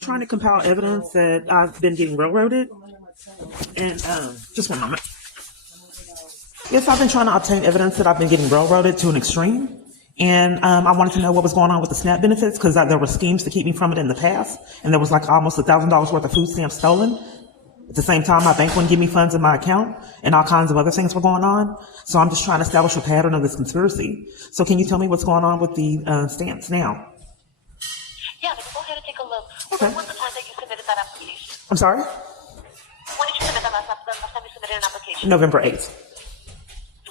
Trying to compile evidence that I've been getting railroaded. And just one moment. Yes, I've been trying to obtain evidence that I've been getting railroaded to an extreme. And I wanted to know what was going on with the SNAP benefits because there were schemes to keep me from it in the past. And there was like almost $1,000 worth of food stamps stolen. At the same time, my bank wouldn't give me funds in my account and all kinds of other things were going on. So I'm just trying to establish a pattern of this conspiracy. So can you tell me what's going on with the stamps now? Yeah, let's go ahead and take a look. Okay. When was the time that you submitted that application? I'm sorry? When did you submit the last time you submitted an application? November 8th.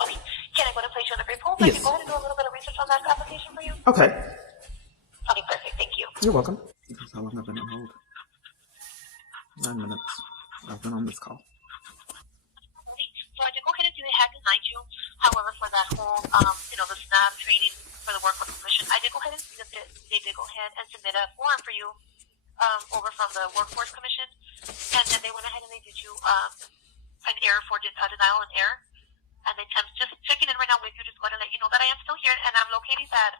Okay. Can I go and place you on a brief hold? Yes. I can go ahead and do a little bit of research on that application for you? Okay. Okay, perfect. Thank you. You're welcome. That's how long I've been on hold. 9 minutes. I've been on this call. Okay. So I did go ahead and do the hack denied you. However, for that whole, the SNAP training for the Workforce Commission, I did go ahead and see that they did go ahead and submit a form for you over from the Workforce Commission. And then they went ahead and they did you an error for denial and error. And then I'm just checking in right now with you, just going to let you know that I am still here and I'm locating that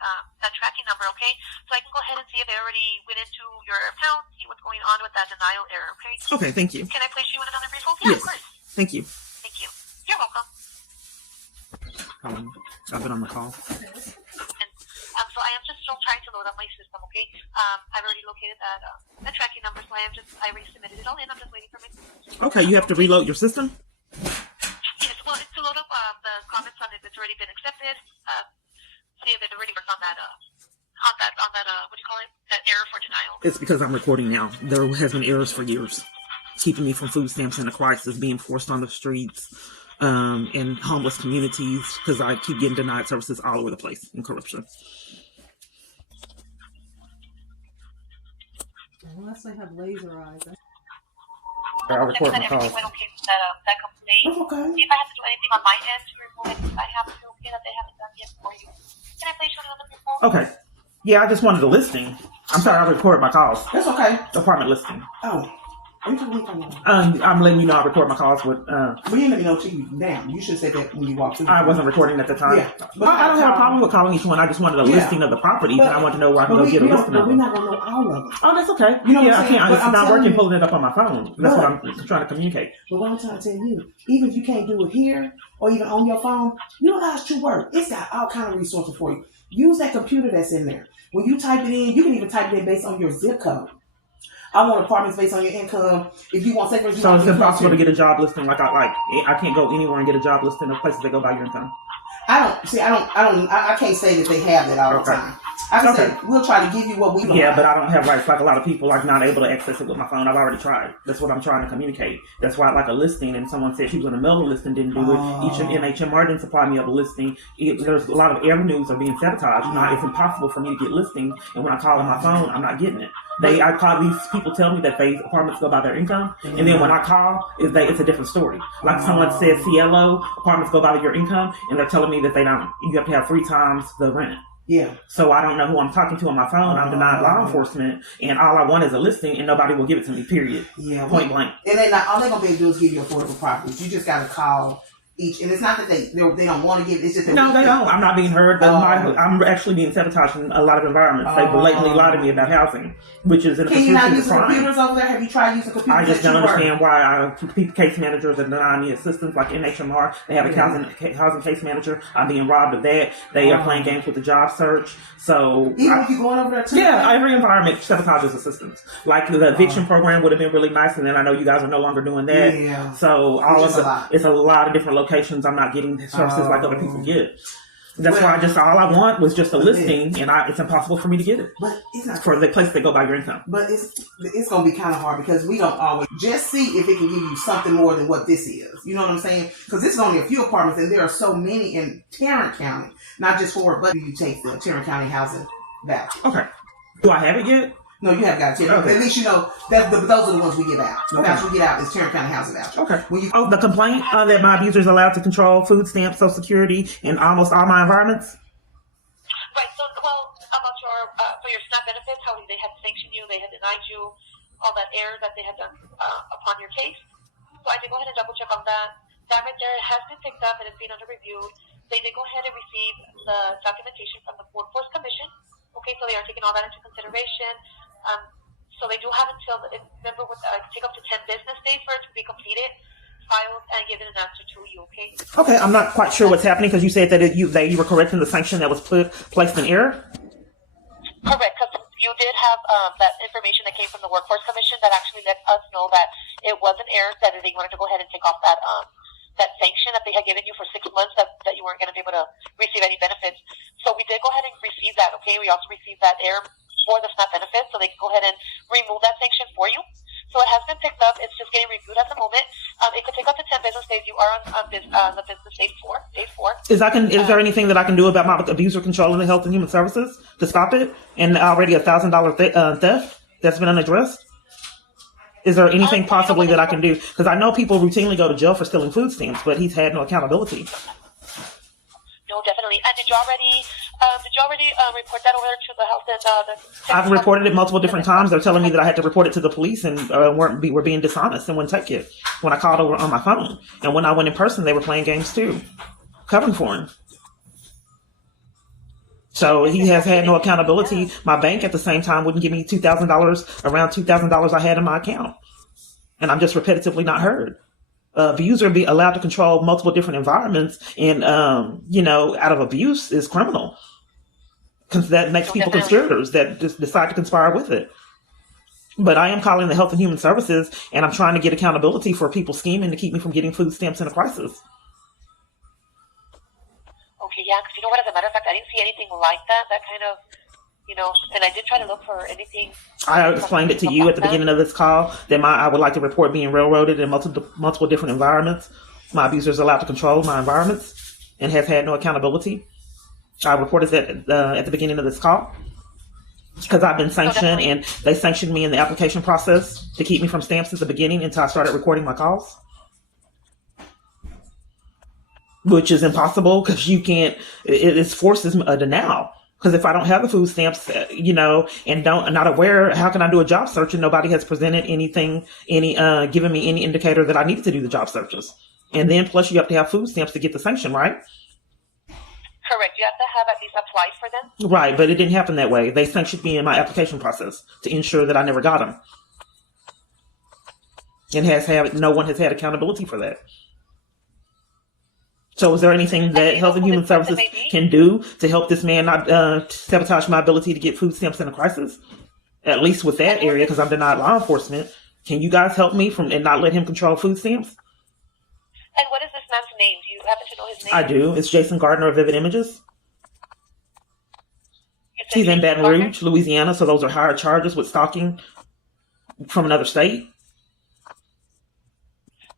tracking number, okay? So I can go ahead and see if they already went into your account, see what's going on with that denial error, okay? Okay, thank you. Can I place you in another brief hold? Yeah, Yes. of course. Thank you. Thank you. You're welcome. I've been on the call. And so I am just still trying to load up my system, okay? I've already located that tracking number, so I already submitted it all in. I'm just waiting for my system. Okay, you have to reload your system? Yes, well, it's to load up the comments on if it's already been accepted. See if it already worked on that, what do you call it? That error for denial. It's because I'm recording now. There has been errors for years, keeping me from food stamps in a crisis, being forced on the streets, in homeless communities, because I keep getting denied services all over the place in corruption. Unless they have laser eyes. I'll record my everything call. went okay with that complaint. That's okay. See if I have to do anything on my end to remove it. I have to do okay that they haven't done yet for you. Can I place you on another phone? Okay. Yeah, I just wanted a listing. I'm sorry, I record my calls. That's okay. Apartment listing. Oh. I'm talking. I'm letting you know I record my calls with. We didn't let me know till you now. You should have said that when you walked through. I wasn't recording at the time. Yeah. But I don't have a problem with calling each one. I just wanted a listing of the properties, and I want to know where I can go get a listing of We're them. not gonna know all of them. Oh, that's okay. You know what I I'm saying? can't. But It's I'm not telling working you- pulling it up on my phone. That's what I'm trying to communicate. But what I'm trying to tell you, even if you can't do it here or even on your phone, you know how it's true work. It's got all kind of resources for you. Use that computer that's in there. When you type it in, you can even type it in based on your zip code. I want apartments based on your income. If you want, say for instance, So it's impossible to get a job listing. I can't go anywhere and get a job listing of places that go by your income. I can't say that they have that all the time. I can say we'll try to give you what we don't. Yeah, but I don't have rights like a lot of people, like not able to access it with my phone. I've already tried. That's what I'm trying to communicate. That's why I like a listing, and someone said she was going to mail a listing, didn't do it. NHMR didn't supply me of a listing. There's a lot of avenues are being sabotaged. Now it's impossible for me to get listings, and when I call on my phone, I'm not getting it. I call these people tell me that apartments go by their income, and then when I call, it's a different story. Like someone says, CLO apartments go by your income, and they're telling me that they don't. You have to have 3 times the rent. Yeah. So I don't know who I'm talking to on my phone. I'm denied law enforcement, and all I want is a listing, and nobody will give it to me. Period. Yeah. Point blank. And then all they're gonna be able to do is give you affordable properties. You just gotta call each, and it's not that they don't want to give. It's just that No, they don't. I'm not being heard. I'm actually being sabotaged in a lot of environments. They blatantly lie to me about housing, which is in a Can you not prescription use the crime. computers over there? Have you tried using computers? I just don't understand why case managers are denying me assistance, like NHMR. They have a housing case manager. I'm being robbed of that. They are playing games with the job search. So even if you're going over there too. Yeah, every environment sabotages assistance. Like the eviction program would have been really nice, and then I know you guys are no longer doing that. Yeah. So it's a lot of different locations. I'm not getting services like other people get. That's why all I want was just a listing, and it's impossible for me to get it. But it's not for the place that go by your income. But it's going to be kind of hard because we don't always just see if it can give you something more than what this is. You know what I'm saying? Because this is only a few apartments, and there are so many in Tarrant County. Not just but you take the Tarrant County housing voucher. Okay. Do I have it yet? No, you have got it. Okay. At least you know that those are the ones we give out. The voucher we get out is Tarrant County housing voucher. Okay. The complaint that my abuser is allowed to control food stamps, Social Security, and almost all my environments. Right. So, about for your SNAP benefits, how they had sanctioned you, they had denied you, all that error that they had done upon your case. So I did go ahead and double check on that. That right there has been picked up and it's being under review. They did go ahead and receive the documentation from the Workforce Commission. Okay, so they are taking all that into consideration. So they do have until, remember, take up to 10 business days for it to be completed, filed, and given an answer to you, okay? Okay, I'm not quite sure what's happening because you said that you were correcting the sanction that was placed in error. Correct, because you did have that information that came from the Workforce Commission that actually let us know that it was an error, that they wanted to go ahead and take off that sanction that they had given you for 6 months, that you weren't going to be able to receive any benefits. So we did go ahead and receive that, okay? We also received that error for the SNAP benefits, so they can go ahead and remove that sanction for you. So it has been picked up. It's just getting reviewed at the moment. It could take up to 10 business days. You are on the business day four. Is there anything that I can do about my abuse or control in the Health and Human Services to stop it? And already $1,000 theft that's been unaddressed? Is there anything possibly that I can do? Because I know people routinely go to jail for stealing food stamps, but he's had no accountability. No, definitely. And did you already report that over to the health and I've reported it multiple different times. They're telling me that I had to report it to the police and were being dishonest and wouldn't take it when I called over on my phone. And when I went in person, they were playing games too, covering for him. So he has had no accountability. My bank at the same time wouldn't give me around $2,000 I had in my account. And I'm just repetitively not heard. Abuser be allowed to control multiple different environments and, out of abuse is criminal. That makes people conspirators that just decide to conspire with it. But I am calling the Health and Human Services and I'm trying to get accountability for people scheming to keep me from getting food stamps in a crisis. Okay, yeah, because you know what, as a matter of fact, I didn't see anything like that kind of, and I did try to look for anything. I explained it to you at the beginning of this call that I would like to report being railroaded in multiple different environments. My abuser is allowed to control my environments and has had no accountability. I reported that at the beginning of this call because I've been sanctioned and they sanctioned me in the application process to keep me from stamps at the beginning until I started recording my calls. Which is impossible because you can't, it forces a denial. Because if I don't have the food stamps, and not aware, how can I do a job search and nobody has presented given me any indicator that I needed to do the job searches. And then plus you have to have food stamps to get the sanction, right? Correct. You have to have at least applied for them. Right, but it didn't happen that way. They sanctioned me in my application process to ensure that I never got them. And no one has had accountability for that. So is there anything that Health and Human Services can do to help this man not sabotage my ability to get food stamps in a crisis? At least with that area, because I'm denied law enforcement. Can you guys help me and not let him control food stamps? And what is this man's name? Do you happen to know his name? I do. It's Jason Gardner of Vivid Images. He's in Baton Rouge, Louisiana, so those are higher charges with stalking from another state.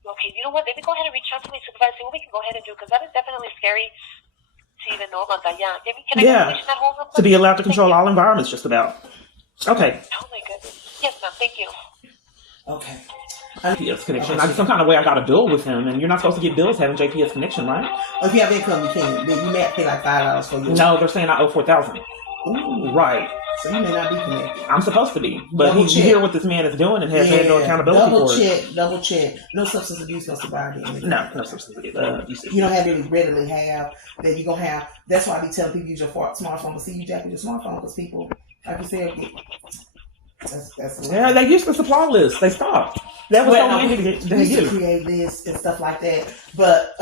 Okay, you know what? Let me go ahead and reach out to my supervisor, see what we can go ahead and do, because that is definitely scary to even know about that. Yeah. Can I get that hold real quick? To be allowed to control all environments, just about. Okay. Oh my goodness. Yes, ma'am. Thank you. Okay. JPS connection. Some kind of way I got a bill with him, and you're not supposed to get bills having JPS connection, right? Oh, if you have income, you can. You may have to pay like $5 for you. No, they're saying I owe $4,000. Ooh. Right. So you may not be connected. I'm supposed to be, but you hear what this man is doing and has had no accountability for it. Double check. No substance abuse, no sobriety. No substance abuse. You don't have to readily have that. You're gonna have. That's why I be telling people use your smartphone. But see, you jack with your smartphone because people, like you said, that's they used to supply lists. They stopped. That was so handy to used to create lists and stuff like that. But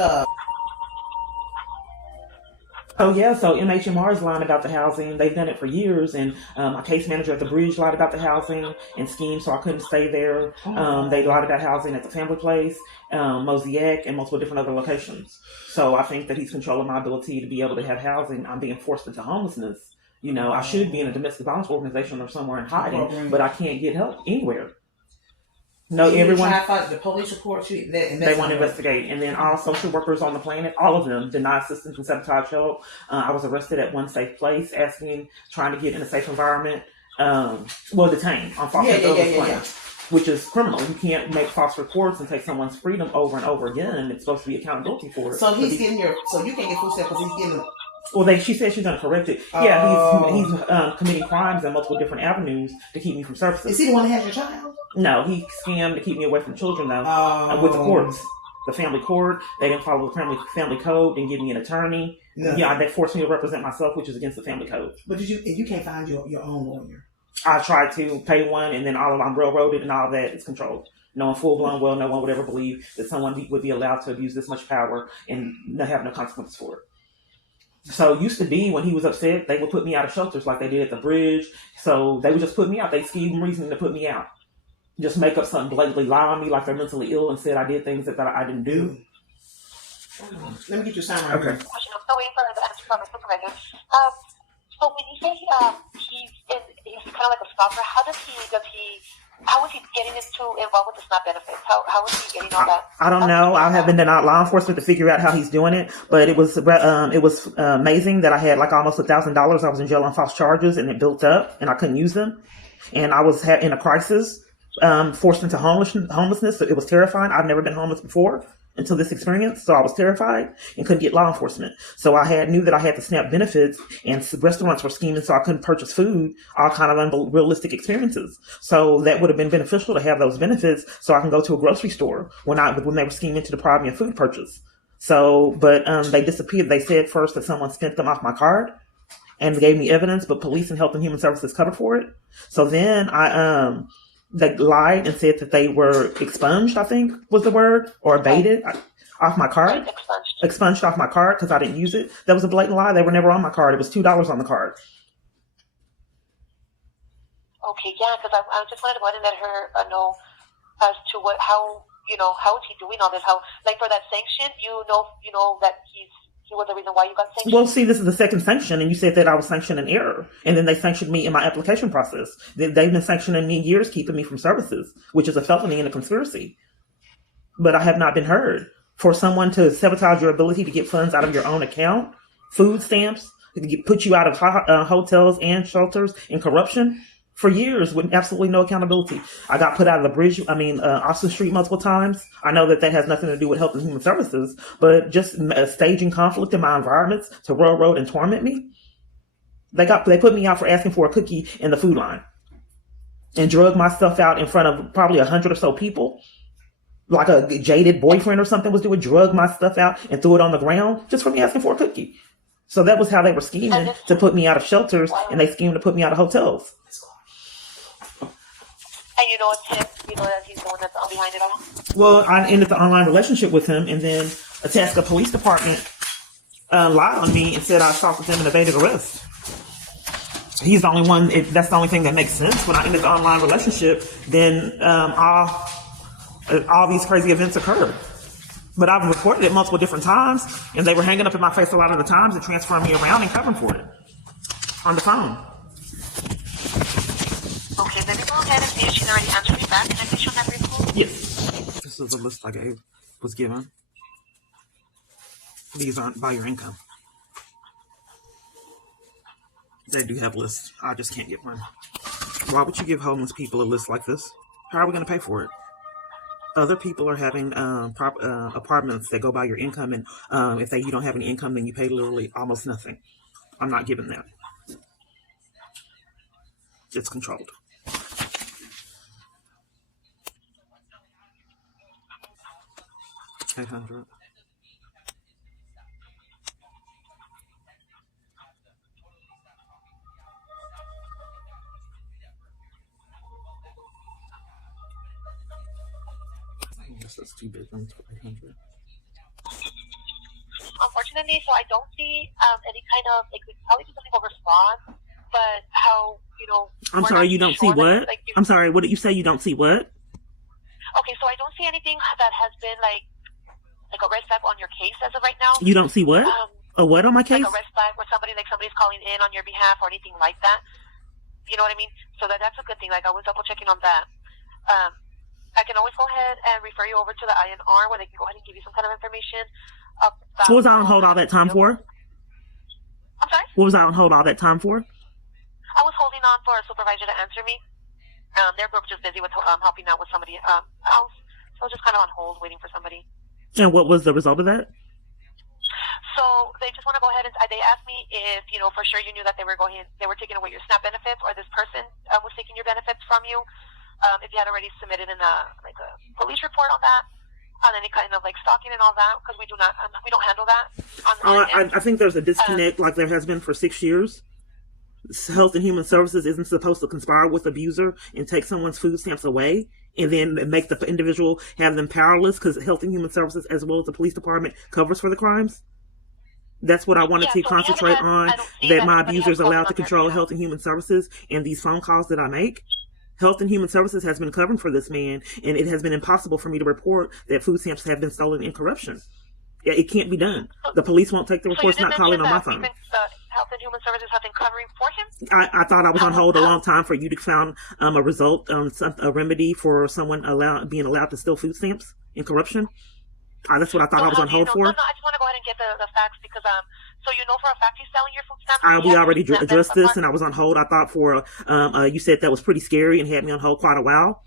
so MHMR is lying about the housing. They've done it for years, and my case manager at the Bridge lied about the housing and schemed, so I couldn't stay there. They lied about housing at the family place, Mosaic, and multiple different other locations. So I think that he's controlling my ability to be able to have housing. I'm being forced into homelessness. I should be in a domestic violence organization or somewhere in hiding, but I can't get help anywhere. No, everyone. The police report you. They want to investigate, and then all social workers on the planet, all of them, deny assistance and sabotage help. I was arrested at one safe place, trying to get in a safe environment. Detained on false claims, which is criminal. You can't make false reports and take someone's freedom over and over again. And it's supposed to be accountability for it. So he's getting so you can't get food stamps because he's getting. Well, she said she's going to correct it. Yeah, he's committing crimes in multiple different avenues to keep me from services. Is he the one that has your child? No, he scammed to keep me away from children, though, with the courts. The family court, they didn't follow the family code, didn't give me an attorney. No. Yeah, they forced me to represent myself, which is against the family code. But you can't find your own lawyer. I tried to pay one, and then all of I'm railroaded, and all of that is controlled. Knowing full blown well, no one would ever believe that someone would be allowed to abuse this much power and not have no consequences for it. So it used to be when he was upset, they would put me out of shelters like they did at the bridge. So they would just put me out. They scheme reasoning to put me out. Just make up something, blatantly lie on me like they're mentally ill and said I did things that I didn't do. Let me get your sign right Okay. here. Question. I'm still waiting for the answer from the supervisor. So when you say he's kind of like a scoffer, how is he getting involved with the SNAP benefits? How is he getting all that? I don't know. I haven't been out law enforcement to figure out how he's doing it, but it was amazing that I had like almost $1,000. I was in jail on false charges, and it built up, and I couldn't use them, and I was in a crisis, forced into homelessness. So it was terrifying. I've never been homeless before until this experience, so I was terrified and couldn't get law enforcement. So I knew that I had the SNAP benefits, and restaurants were scheming so I couldn't purchase food, all kind of unrealistic experiences. So that would have been beneficial to have those benefits so I can go to a grocery store when they were scheming to deprive me of food purchase. So, but they disappeared. They said first that someone spent them off my card and gave me evidence, but police and Health and Human Services covered for it. So then they lied and said that they were expunged, I think was the word, or abated off my card. Expunged off my card because I didn't use it. That was a blatant lie. They were never on my card. It was $2 on the card. Okay, yeah, because I just wanted to go ahead and let her know as to how is he doing all this? How, like, for that sanction, you know that he was the reason why you got sanctioned? Well, see, this is the second sanction, and you said that I was sanctioned in error. And then they sanctioned me in my application process. They've been sanctioning me years, keeping me from services, which is a felony and a conspiracy. But I have not been heard. For someone to sabotage your ability to get funds out of your own account, food stamps, put you out of hotels and shelters, and corruption, for years with absolutely no accountability. I got put out of the Austin Street multiple times. I know that has nothing to do with Health and Human Services, but just staging conflict in my environments to railroad and torment me. They put me out for asking for a cookie in the food line and drug my stuff out in front of probably 100 or so people. Like a jaded boyfriend or something was doing, drug my stuff out and threw it on the ground just for me asking for a cookie. So that was how they were scheming to put me out of shelters, and they schemed to put me out of hotels. And you know it's him? You know that he's the one that's behind it all? Well, I ended the online relationship with him, and then a Tasca police department lied on me and said I assaulted them and evaded arrest. He's the only one, that's the only thing that makes sense. When I ended the online relationship, then all these crazy events occurred. But I've reported it multiple different times, and they were hanging up in my face a lot of the times and transferring me around and covering for it on the phone. Okay, let me go ahead and see if she's already answered me back. Can I get your number, please? Yes. This is a list I was given. These aren't by your income. They do have lists. I just can't get one. Why would you give homeless people a list like this? How are we going to pay for it? Other people are having apartments that go by your income, and if you don't have any income, then you pay literally almost nothing. I'm not giving that. It's controlled. $800. I guess that's two big ones for $800. Unfortunately, so I don't see any kind of, like, we probably do something over fraud, but how, I'm sorry, you don't see what? I'm sorry, what did you say? You don't see what? Okay, so I don't see anything that has been, like a red flag on your case as of right now. You don't see what? A what on my case? Like a red flag where somebody's calling in on your behalf or anything like that. You know what I mean? So that's a good thing. Like, I was double checking on that. I can always go ahead and refer you over to the INR where they can go ahead and give you some kind of information about... What was I on hold all that time for? I'm sorry? What was I on hold all that time for? I was holding on for a supervisor to answer me. Their group was just busy with helping out with somebody else. So I was just kind of on hold waiting for somebody. And what was the result of that? So they just want to go ahead and they asked me if, for sure you knew that they were taking away your SNAP benefits, or this person was taking your benefits from you. If you had already submitted a police report on that, on any kind of stalking and all that, because we don't handle that. I think there's a disconnect, like there has been for 6 years. Health and Human Services isn't supposed to conspire with abuser and take someone's food stamps away and then make the individual have them powerless because Health and Human Services, as well as the police department, covers for the crimes. That's what I wanted to concentrate on, that my abuser is allowed to control Health and Human Services and these phone calls that I make. Health and Human Services has been covering for this man, and it has been impossible for me to report that food stamps have been stolen in corruption. It can't be done. The police won't take the reports, not calling on my phone. Health and Human Services have been covering for him? I thought I was on hold a long time for you to find a result, a remedy for someone being allowed to steal food stamps in corruption. That's what I thought I was on hold for. No, I just want to go ahead and get the facts because, so you know for a fact he's selling your food stamps? We already addressed this and I was on hold. I thought you said that was pretty scary and had me on hold quite a while.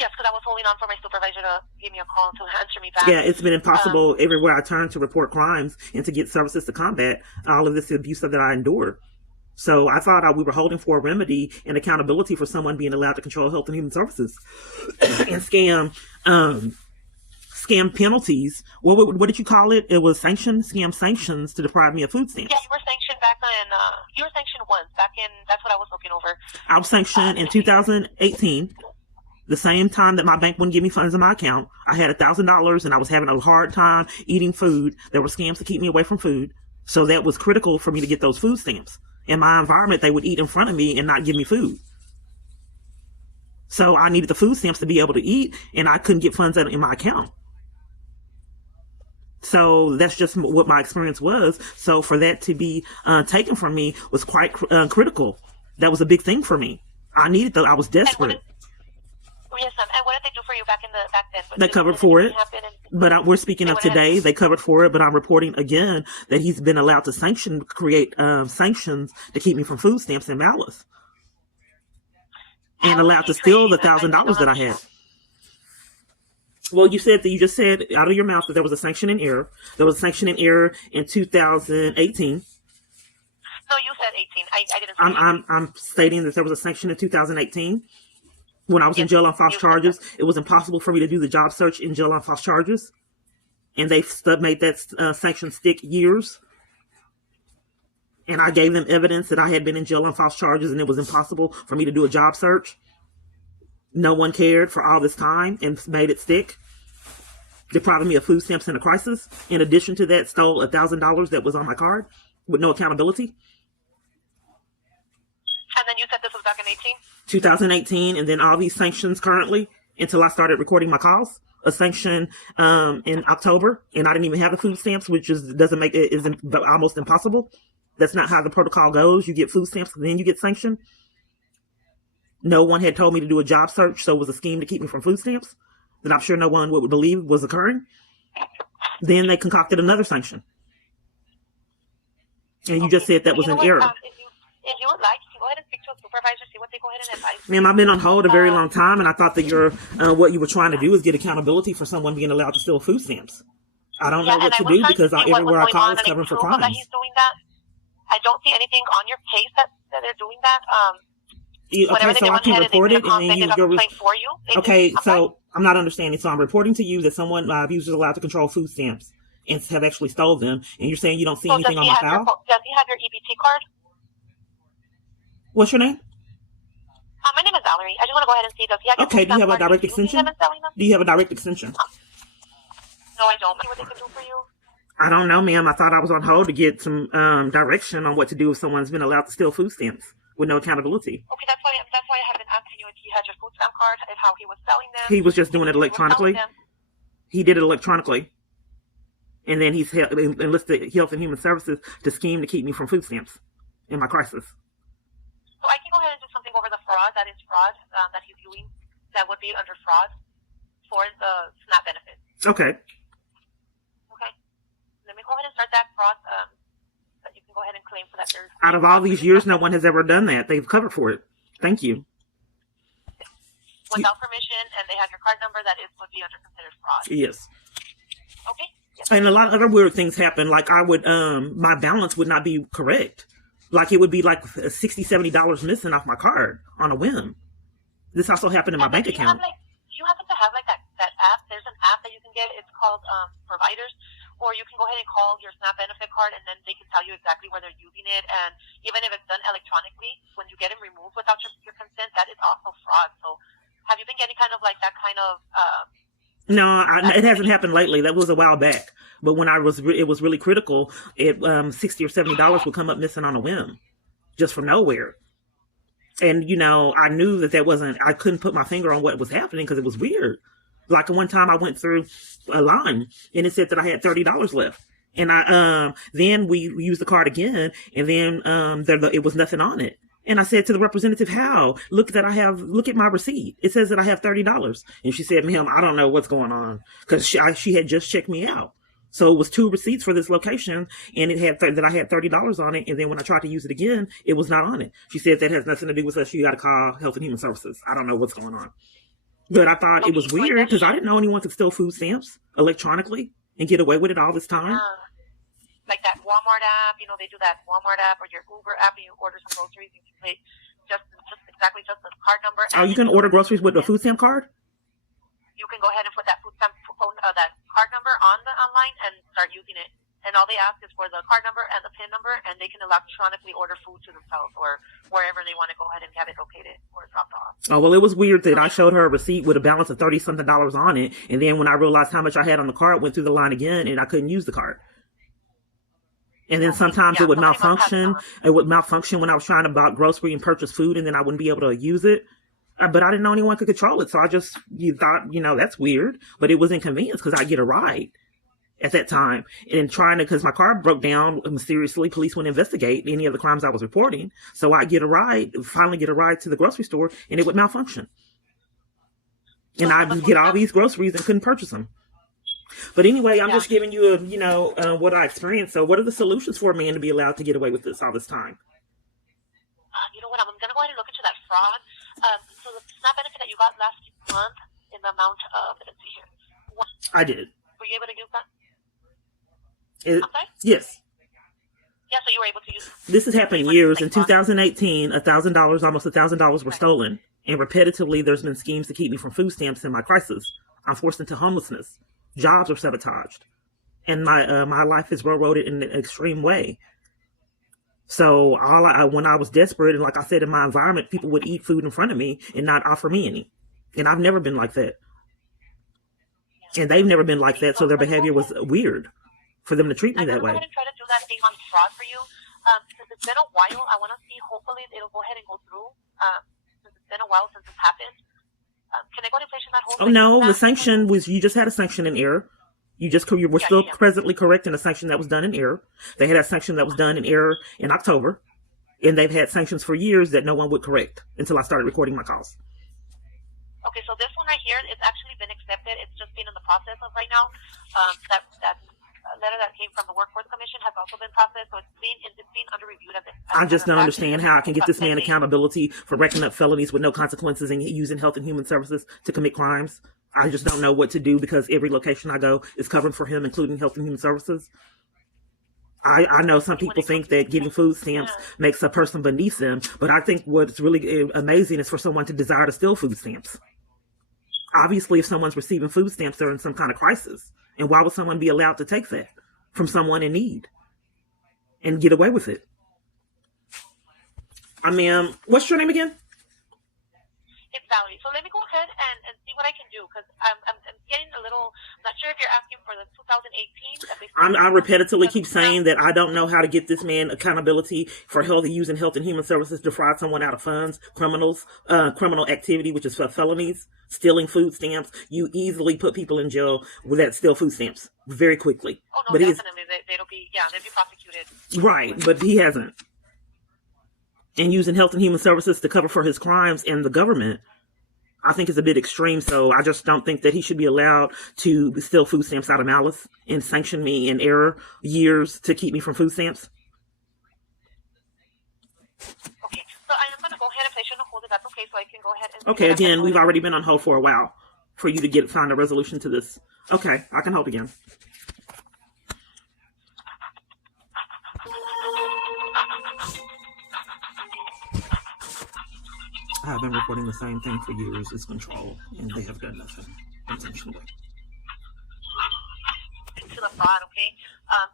Yes, because I was holding on for my supervisor to give me a call to answer me back. Yeah, it's been impossible everywhere I turn to report crimes and to get services to combat all of this abuse that I endure. So I thought we were holding for a remedy and accountability for someone being allowed to control Health and Human Services and scam penalties. What did you call it? It was scam sanctions to deprive me of food stamps. Yeah, you were sanctioned back in, you were sanctioned once, that's what I was looking over. I was sanctioned in 2018. The same time that my bank wouldn't give me funds in my account. I had $1,000 and I was having a hard time eating food. There were scams to keep me away from food. So that was critical for me to get those food stamps. In my environment, they would eat in front of me and not give me food. So I needed the food stamps to be able to eat, and I couldn't get funds in my account. So that's just what my experience was. So for that to be taken from me was quite critical. That was a big thing for me. I needed I was desperate. Yes, ma'am. And what did they do for you back then? They covered for it. But we're speaking of today. They covered for it, but I'm reporting again that he's been allowed to create sanctions to keep me from food stamps and malice. And allowed to steal the $1,000 that I had. Well, you just said out of your mouth that there was a sanction in error. There was a sanction in error in 2018. No, you said 18. I didn't say I'm stating that there was a sanction in 2018. When I was in jail on false charges, it was impossible for me to do the job search in jail on false charges. And they made that sanction stick years. And I gave them evidence that I had been in jail on false charges and it was impossible for me to do a job search. No one cared for all this time and made it stick. Depriving me of food stamps in a crisis. In addition to that, stole $1,000 that was on my card with no accountability. And then you said this was back in 2018, and then all these sanctions currently until I started recording my calls. A sanction in October, and I didn't even have the food stamps, which is almost impossible. That's not how the protocol goes. You get food stamps, then you get sanctioned. No one had told me to do a job search, so it was a scheme to keep me from food stamps that I'm sure no one would believe was occurring. Then they concocted another sanction. And you just said that was an error. If you would like, you can go ahead and speak to a supervisor, see what they go ahead and advise. Ma'am, I've been on hold a very long time, and I thought that what you were trying to do is get accountability for someone being allowed to steal food stamps. I don't know what to do because everywhere I call is covering for crimes. That he's doing that. I don't see anything on your case that they're doing that. Okay, so I can report it, and then okay, so I'm not understanding. So I'm reporting to you that my abuser is allowed to control food stamps and have actually stole them, and you're saying you don't see anything on my file? Does he have your EBT card? What's your name? My name is Valerie. I just want to go ahead and see, does he have your Okay, do you have a direct extension? Do you have a direct extension? No, I don't. See what they can do for you? I don't know, ma'am. I thought I was on hold to get some direction on what to do if someone's been allowed to steal food stamps with no accountability. Okay, that's why I have been asking you if he had your food stamp card, if how he was selling them. He was just doing it electronically. He did it electronically. And then he's enlisted Health and Human Services to scheme to keep me from food stamps in my crisis. So I can go ahead and do something over the fraud, that is fraud, that he's doing, that would be under fraud for the SNAP benefit. Okay. Okay. Let me go ahead and start that fraud, that you can go ahead and claim for that. Out of all these years, no one has ever done that. They've covered for it. Thank you. Without permission, and they have your card number, that would be under considered fraud. Yes. Okay. Yes. And a lot of other weird things happen. Like my balance would not be correct. Like it would be like $60, $70 missing off my card on a whim. This also happened in my bank account. Do you happen to have like that app? There's an app that you can get. It's called Providers, or you can go ahead and call your SNAP benefit card, and then they can tell you exactly where they're using it. And even if it's done electronically, when you get it removed without your consent, that is also fraud. So have you been getting kind of like that kind of No, it hasn't happened lately. That was a while back. But when it was really critical. $60 or $70 would come up missing on a whim, just from nowhere. And I knew that wasn't. I couldn't put my finger on what was happening because it was weird. Like one time, I went through a line and it said that I had $30 left, and then we used the card again, and then it was nothing on it. And I said to the representative, how? Look at my receipt. It says that I have $30. And she said, ma'am, I don't know what's going on. Because she had just checked me out. So it was 2 receipts for this location, and it had that I had $30 on it. And then when I tried to use it again, it was not on it. She said that has nothing to do with us. You got to call Health and Human Services. I don't know what's going on. But I thought it was weird because I didn't know anyone could steal food stamps electronically and get away with it all this time. Like that Walmart app, they do that Walmart app or your Uber app, and you order some groceries, you can pay just the card number. Oh, you can order groceries with a food stamp card? You can go ahead and put that food stamp that card number on the online and start using it. And all they ask is for the card number and the PIN number, and they can electronically order food to themselves or wherever they want to go ahead and have it located or dropped off. Oh, well, it was weird that I showed her a receipt with a balance of $30-something on it, and then when I realized how much I had on the card, went through the line again, and I couldn't use the card. And then sometimes it would malfunction. It would malfunction when I was trying to buy grocery and purchase food, and then I wouldn't be able to use it. But I didn't know anyone could control it, so I just thought, that's weird. But it was inconvenience because I get a ride at that time, and because my car broke down mysteriously, police wouldn't investigate any of the crimes I was reporting. So I finally get a ride to the grocery store, and it would malfunction, and I'd get all these groceries and couldn't purchase them. But anyway, I'm just giving you what I experienced. So what are the solutions for a man to be allowed to get away with this all this time? You know what? I'm going to go ahead and look into that fraud. So the SNAP benefit that you got last month in the amount of, let's see here. I did. Were you able to use that? Yes. Yeah, so you were able to use it. This has happened years. In 2018, $1,000, almost $1,000 were stolen. And repetitively, there's been schemes to keep me from food stamps in my crisis. I'm forced into homelessness. Jobs are sabotaged. And my life is railroaded in an extreme way. So when I was desperate, and like I said, in my environment, people would eat food in front of me and not offer me any. And I've never been like that. And they've never been like that, so their behavior was weird for them to treat me that way. I'm going to try to do that thing on fraud for you. Since it's been a while, I want to see, hopefully it'll go ahead and go through. Since it's been a while since this happened. Can I go ahead and place that hold? Oh, no, the sanction was, you just had a sanction in error. You were still presently correct in a sanction that was done in error. They had a sanction that was done in error in October. And they've had sanctions for years that no one would correct until I started recording my calls. Okay, so this one right here, it's actually been accepted. It's just been in the process of right now. That letter that came from the Workforce Commission has also been processed, so it's being under review. I just don't understand how I can get this man accountability for racking up felonies with no consequences and using Health and Human Services to commit crimes. I just don't know what to do because every location I go is covered for him, including Health and Human Services. I know some people think that getting food stamps makes a person beneath them, but I think what's really amazing is for someone to desire to steal food stamps. Obviously, if someone's receiving food stamps, they're in some kind of crisis. And why would someone be allowed to take that from someone in need and get away with it? I mean, what's your name again? It's Valerie. So let me go ahead and see what I can do because I'm getting a little, I'm not sure if you're asking for the 2018. I repetitively keep saying that I don't know how to get this man accountability for using Health and Human Services to defraud someone out of funds, criminal activity, which is for felonies, stealing food stamps. You easily put people in jail that steal food stamps very quickly. Oh, no, definitely. They'll be prosecuted. Right, but he hasn't. And using Health and Human Services to cover for his crimes and the government, I think is a bit extreme. So I just don't think that he should be allowed to steal food stamps out of malice and sanction me in error years to keep me from food stamps. Okay, so I am going to go ahead and place you on hold if that's okay, so I can go ahead and... Okay, again, we've already been on hold for a while for you to find a resolution to this. Okay, I can help again. I have been reporting the same thing for years. It's control, and they have done nothing intentionally. to the fraud, okay?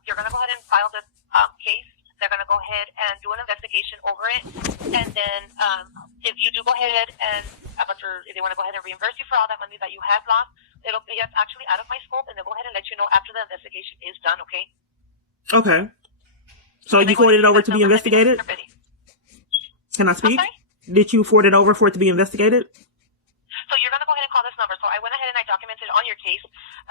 You're going to go ahead and file the case. They're going to go ahead and do an investigation over it. And then if you do go ahead and if they want to go ahead and reimburse you for all that money that you have lost, it'll be actually out of my scope, and they'll go ahead and let you know after the investigation is done, okay? Okay. So you forwarded it over to be investigated? Can I speak? I'm sorry? Did you forward it over for it to be investigated? So you're going to go ahead and call this number. So I went ahead and I documented on your case.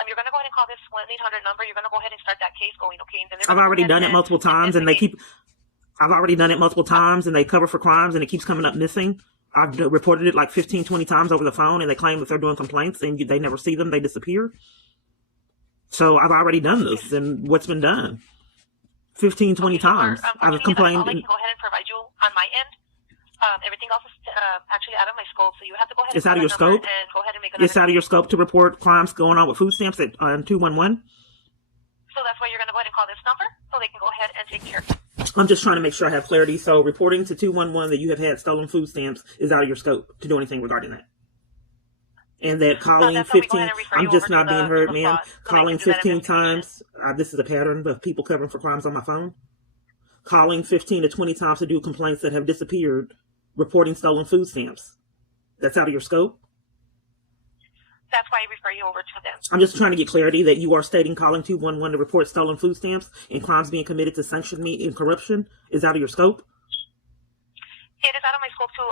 You're going to go ahead and call this 1-800 number. You're going to go ahead and start that case going, okay? And then I've already done it multiple times, and I've already done it multiple times, and they cover for crimes, and it keeps coming up missing. I've reported it like 15, 20 times over the phone, and they claim that they're doing complaints, and they never see them. They disappear. So I've already done this, and what's been done? 15, 20 times. I've complained. I can go ahead and provide you on my end. Everything else is actually out of my scope, so you have to go ahead. It's out of your scope. And go ahead and make it's out of your scope to report crimes going on with food stamps at 211. So that's why you're going to go ahead and call this number, so they can go ahead and take care of it. I'm just trying to make sure I have clarity. So reporting to 211 that you have had stolen food stamps is out of your scope to do anything regarding that. And that calling 15, I'm just not being heard, ma'am. Calling 15 times. This is a pattern of people covering for crimes on my phone. Calling 15 to 20 times to do complaints that have disappeared. Reporting stolen food stamps. That's out of your scope. That's why I refer you over to them. I'm just trying to get clarity that you are stating calling 211 to report stolen food stamps and crimes being committed to sanction me in corruption is out of your scope. It is out of my scope to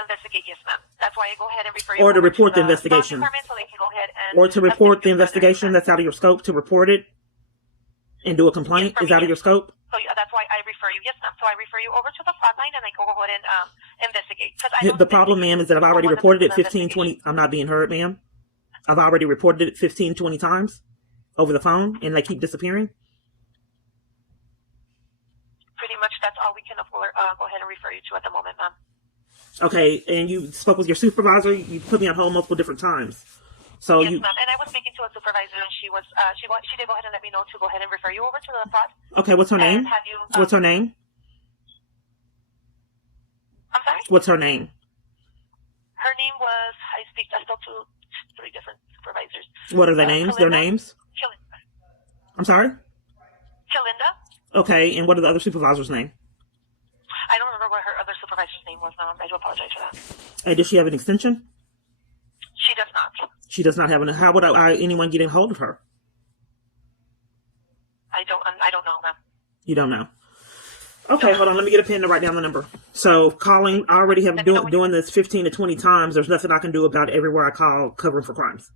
investigate, yes, ma'am. That's why I go ahead and refer you or over to report to the investigation. So they can go ahead and or to report the investigation. That's out of your scope. To report it and do a complaint is out of your scope. So that's why I refer you, yes, ma'am. So I refer you over to the fraud line, and I go ahead and investigate. The problem, ma'am, is that I've already reported it 15, 20. I'm not being heard, ma'am. I've already reported it 15, 20 times over the phone, and they keep disappearing. Pretty much that's all we can afford, go ahead and refer you to at the moment, ma'am. Okay, and you spoke with your supervisor. You put me on hold multiple different times. So yes, ma'am. And I was speaking to a supervisor, and she did go ahead and let me know to go ahead and refer you over to the fraud. Okay, what's her name? What's her name? I'm sorry? What's her name? Her name was, I spoke to 3 different supervisors. What are their names? Kalinda. Their names? Kalinda. I'm sorry? Kalinda. Okay, and what are the other supervisors' name? I don't remember what her other supervisor's name was, ma'am. I do apologize for that. And does she have an extension? She does not. She does not have an. How would anyone get in hold of her? I don't know, ma'am. You don't know. Okay, hold on. Let me get a pen to write down the number. So calling, I already have doing this 15 to 20 times. There's nothing I can do about it everywhere I call covering for crimes.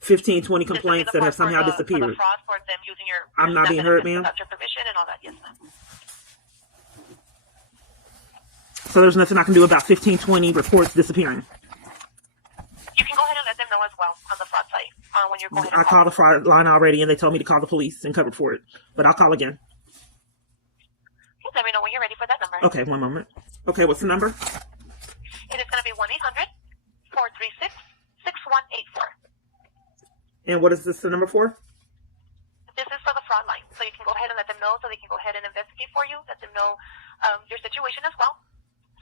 15, 20 complaints that have somehow disappeared. For the fraud for them using your I'm not being heard, ma'am. Without your permission and all that, yes, ma'am. So there's nothing I can do about 15, 20 reports disappearing. You can go ahead and let them know as well on the fraud site when you're going. I called the fraud line already, and they told me to call the police and covered for it. But I'll call again. Let me know when you're ready for that number. Okay, one moment. Okay, what's the number? It is going to be 1-800-436-6184. And what is this the number for? This is for the fraud line, so you can go ahead and let them know, so they can go ahead and investigate for you. Let them know your situation as well,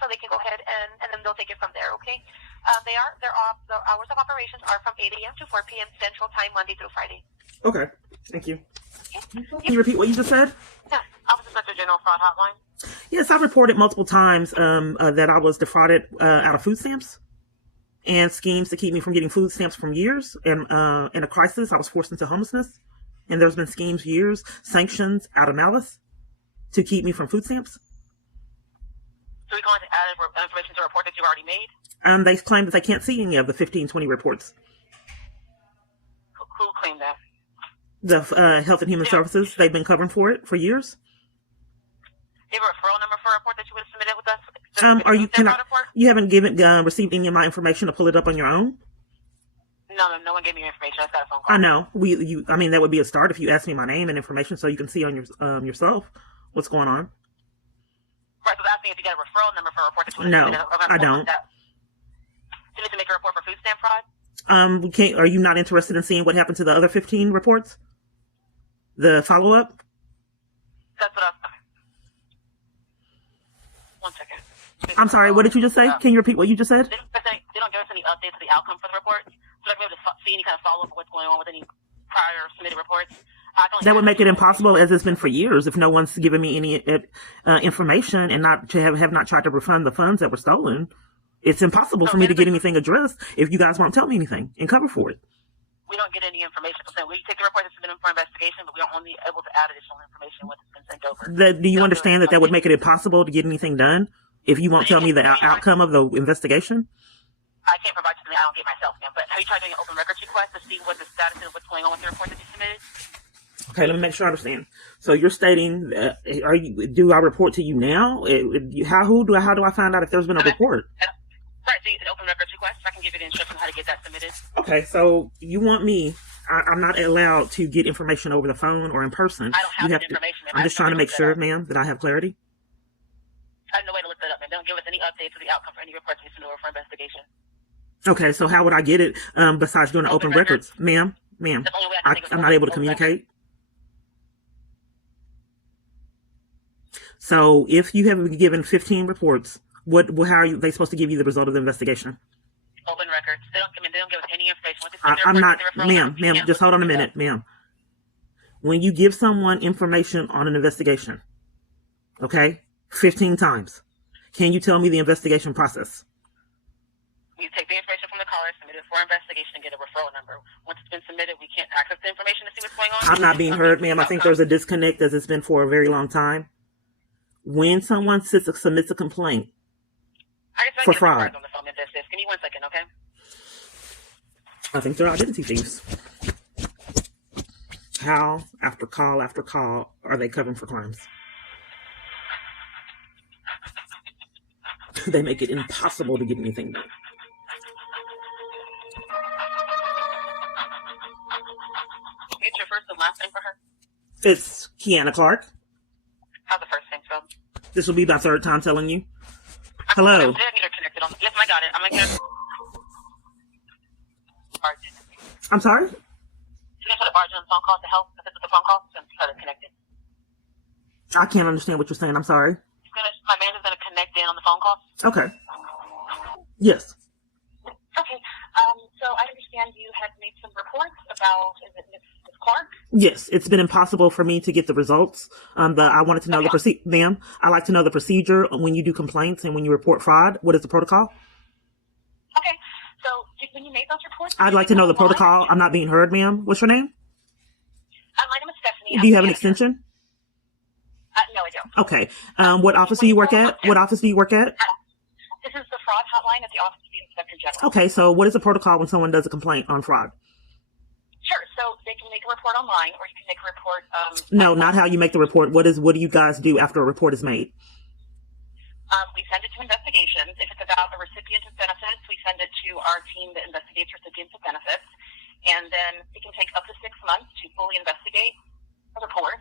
so they can go ahead and then they'll take it from there. Okay? The hours of operations are from 8 a.m. to 4 p.m. Central Time, Monday through Friday. Okay, thank you. Can you repeat what you just said? Yeah, Office Inspector General Fraud Hotline. Yes, I've reported multiple times that I was defrauded out of food stamps and schemes to keep me from getting food stamps from years. And in a crisis, I was forced into homelessness. And there's been schemes, years, sanctions out of malice to keep me from food stamps. So we going to add information to a report that you've already made? They claim that they can't see any of the 15, 20 reports. Who claimed that? The Health and Human Services, they've been covering for it for years. Do you have a referral number for a report that you would have submitted with us? You haven't received any of my information to pull it up on your own? No one gave me your information. I just got a phone call. I know. That would be a start if you ask me my name and information so you can see on your yourself what's going on. Right, so I was asking if you got a referral number for a report that you would No, have submitted. I don't. You need to make a report for food stamp fraud? Are you not interested in seeing what happened to the other 15 reports? The follow-up? That's what I was... One second. I'm sorry, what did you just say? Can you repeat what you just said? They don't give us any updates to the outcome for the report, so they're able to see any kind of follow-up of what's going on with any prior submitted reports. I don't That would have make it any impossible, as it's been for years, if no one's given me any information and not to have not tried to refund the funds that were stolen. It's impossible for me to get anything addressed if you guys won't tell me anything and cover for it. We don't get any information. We take the report that's submitted for investigation, but we are only able to add additional information once it's been sent over. Do you understand that would make it impossible to get anything done if you won't tell me the outcome of the investigation? I can't provide you something I don't get myself, ma'am. But have you tried doing an open records request to see what the status is, what's going on with the report that you submitted? Okay, let me make sure I understand. So you're stating, do I report to you now? How do I find out if there's been a report? Right, so an open records request. I can give you the instructions on how to get that submitted. Okay, so you want me? I'm not allowed to get information over the phone or in person. I don't have that information, ma'am. I'm just trying to make sure, ma'am, that I have clarity. I have no way to look that up, ma'am. They don't give us any updates of the outcome for any reports we send over for investigation. Okay, so how would I get it besides doing the open records? Ma'am, That's the only way I can think of I'm not able to communicate. So if you have been given 15 reports, how are they supposed to give you the result of the investigation? Open records. They don't give us any information. I'm not, ma'am, just hold on a minute, ma'am. When you give someone information on an investigation, okay, 15 times, can you tell me the investigation process? We take the information from the caller, submit it for investigation, and get a referral number. Once it's been submitted, we can't access the information to see what's going on. I'm not being heard, ma'am. I think there's a disconnect, as it's been for a very long time. When someone submits a complaint for fraud, on the phone, give me 1 second, okay? I think they're identity thieves. How, after call, are they covering for crimes? They make it impossible to get anything done. What's your first and last name for her? It's Kiana Clark. How's the first name spelled? This will be my third time telling you. Hello. I get her connected on. Yes, I got it. I'm gonna get her. I'm sorry? She's gonna put a barge on the phone call to help assist with the phone call. She's gonna try to connect it. I can't understand what you're saying. I'm sorry. My manager's gonna connect in on the phone call. Okay. Yes. Okay. So I understand you had made some reports about, is it Ms. Clark? Yes, it's been impossible for me to get the results. I wanted to know the procedure, ma'am. I like to know the procedure when you do complaints and when you report fraud. What is the protocol? Okay. So when you made those reports, I'd like to know the protocol. I'm not being heard, ma'am. What's your name? My name is Stephanie. Do you have an extension? No, I don't. Okay. What office do you work at? What office do you work at? This is the fraud hotline at the Office of the Inspector General. Okay, so what is the protocol when someone does a complaint on fraud? Sure. So they can make a report online, or you can make a report. No, not how you make the report. What do you guys do after a report is made? We send it to investigations. If it's about a recipient of benefits, we send it to our team that investigates recipients of benefits. And then it can take up to 6 months to fully investigate a report.